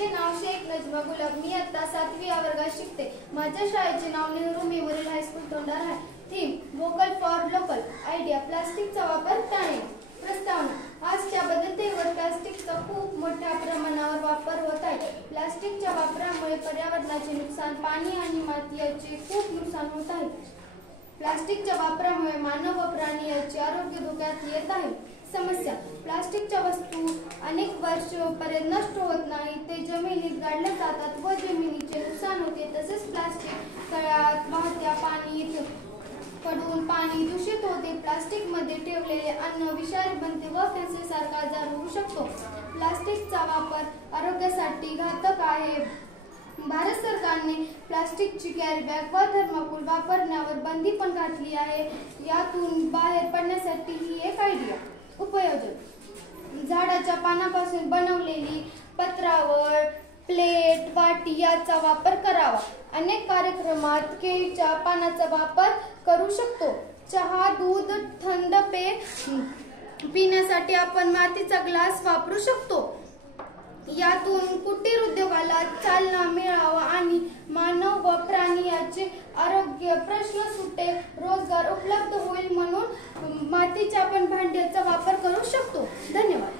माझे नाव शेख नजमा गुलाब। मी आता 7वी वर्गात शिकते। माझ्या शाळेचे नाव नेहरू मेमोरियल हायस्कूल तोंडारा आहे। Theme vocal for local. Idea प्लास्टिकचा वापर टाळणे। प्रस्तावना आजच्या बदलत्या युगात प्लास्टिकचा खूप मोठ्या प्रमाणावर वापर होत आहे। प्लास्टिकच्या वापरामुळे पर्यावरणाचे नुकसान, पाणी आणि माती याचे खूप नुकसान होत आहे। प्लास्टिकच्या वापरामुळे मानव व प्राणी यांचे आरोग्य धोक्यात येत आहे। समस्या प्लास्टिकच्या वस्तू अनेक वर्षांपर्यंत नष्ट होत नाही, ते जमिनीत गाडल्या जातात व जमिनीचे नुकसान होते। तसेच प्लास्टिक तळ्यात वाहत्या पाणीत पडून पाणी दूषित होते। प्लास्टिक मध्ये ठेवलेले अन्न विषारी बनते व कॅन्सर सारखा आजार होऊ शकतो। प्लास्टिकचा वापर आरोग्यासाठी घातक आहे। भारत सरकारने प्लास्टिकची कॅरी बॅग व थर्माकोल वापरण्यावर बंदी पण घातली आहे। यातून बाहेर पडण्यासाठी ही एक आयडिया। उपयोजन झाडाच्या पानापासून बनवलेली पत्रावळ, प्लेट, वाटी याचा वापर करावा। अनेक कार्यक्रमात केळीच्या पानाचा वापर करू शकतो। चहा, दूध, थंड पेय पिण्यासाठी आपण मातीचा ग्लास वापरू शकतो। यातून कुटीर उद्योगाला चालना मिळावा आणि मानव व प्राणी याचे आरोग्य प्रश्न सुटेल, रोजगार उपलब्ध होईल, म्हणून मातीच्या आपण भांड्याचा वापर करू शकतो। धन्यवाद।